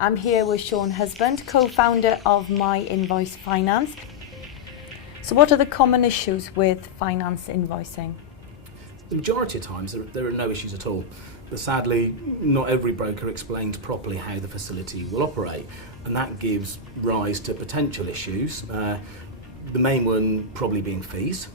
I'm here with Sean Husband, co-founder of My Invoice Finance. So what are the common issues with finance invoicing? The majority of times there are no issues at all, but sadly not every broker explains properly how the facility will operate, and that gives rise to potential issues. The main one probably being fees.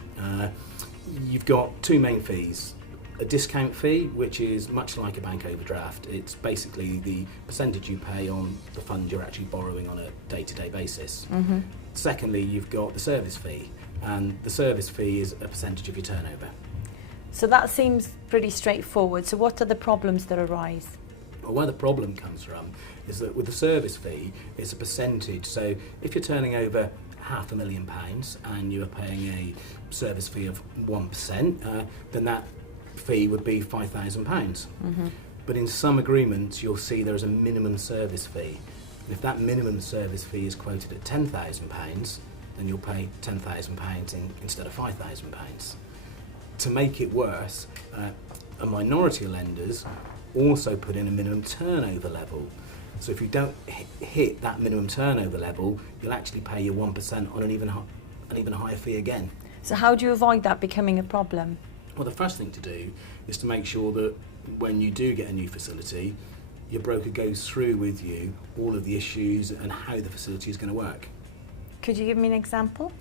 You've got two main fees. A discount fee, which is much like a bank overdraft. It's basically the percentage you pay on the fund you're actually borrowing on a day-to-day basis. Mm-hmm. Secondly, you've got the service fee, and the service fee is a percentage of your turnover. So that seems pretty straightforward. So what are the problems that arise? Well, where the problem comes from is that with the service fee, it's a percentage. So if you're turning over £500,000 and you're paying a service fee of 1%, then that fee would be £5,000. Mm-hmm. But in some agreements you'll see there's a minimum service fee, and if that minimum service fee is quoted at £10,000, then you'll pay £10,000 instead of £5,000. To make it worse, a minority of lenders also put in a minimum turnover level. So if you don't hit that minimum turnover level, you'll actually pay your 1% on an even higher fee again. So how do you avoid that becoming a problem? Well, the first thing to do is to make sure that when you do get a new facility, your broker goes through with you all of the issues and how the facility is going to work. Could you give me an example?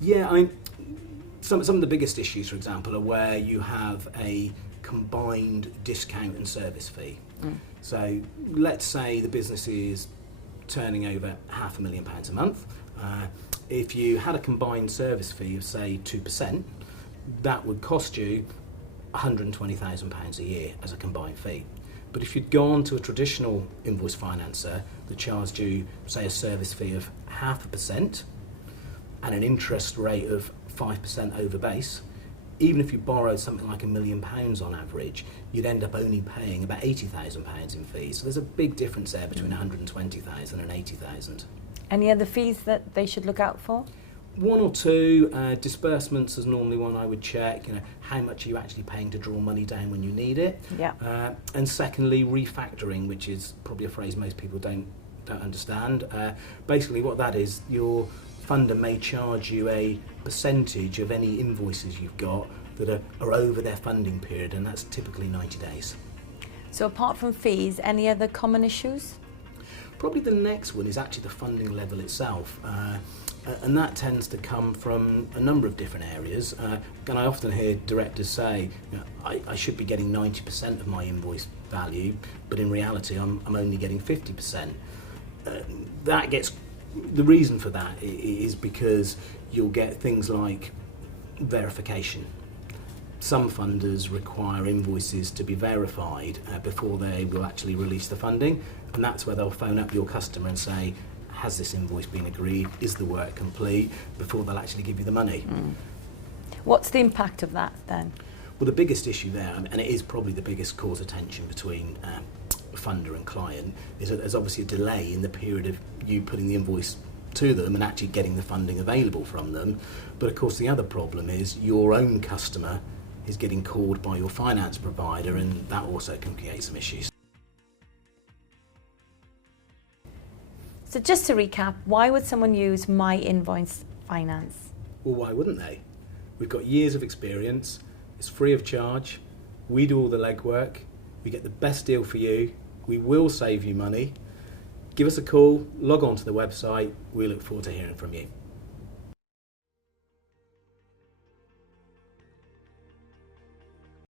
Yeah, I mean, some of the biggest issues, for example, are where you have a combined discount and service fee. Mm. So let's say the business is turning over £500,000 a month. If you had a combined service fee of, say, 2%, that would cost you £120,000 a year as a combined fee. But if you'd gone to a traditional invoice financer that charged you, say, a service fee of 0.5% and an interest rate of 5% over base, even if you borrowed something like £1 million on average, you'd end up only paying about £80,000 in fees. So there's a big difference there between £120,000 and £80,000. Any other fees that they should look out for? One or two. Disbursements is normally one I would check. How much are you actually paying to draw money down when you need it? Yeah. And secondly, refactoring, which is probably a phrase most people don't understand. Basically, what that is, your funder may charge you a percentage of any invoices you've got that are over their funding period, and that's typically 90 days. So apart from fees, any other common issues? Probably the next one is actually the funding level itself. And that tends to come from a number of different areas. And I often hear directors say, I should be getting 90% of my invoice value, but in reality I'm only getting 50%. The reason for that is because you'll get things like verification. Some funders require invoices to be verified before they will actually release the funding, and that's where they'll phone up your customer and say, has this invoice been agreed? Is the work complete? Before they'll actually give you the money. Mm. What's the impact of that then? Well, the biggest issue there, and it is probably the biggest cause of tension between funder and client, is that there's obviously a delay in the period of you putting the invoice to them and actually getting the funding available from them. But of course the other problem is your own customer is getting called by your finance provider, and that also can create some issues. So just to recap, why would someone use My Invoice Finance? Well, why wouldn't they? We've got years of experience, it's free of charge, we do all the legwork, we get the best deal for you, we will save you money. Give us a call, log on to the website, we look forward to hearing from you.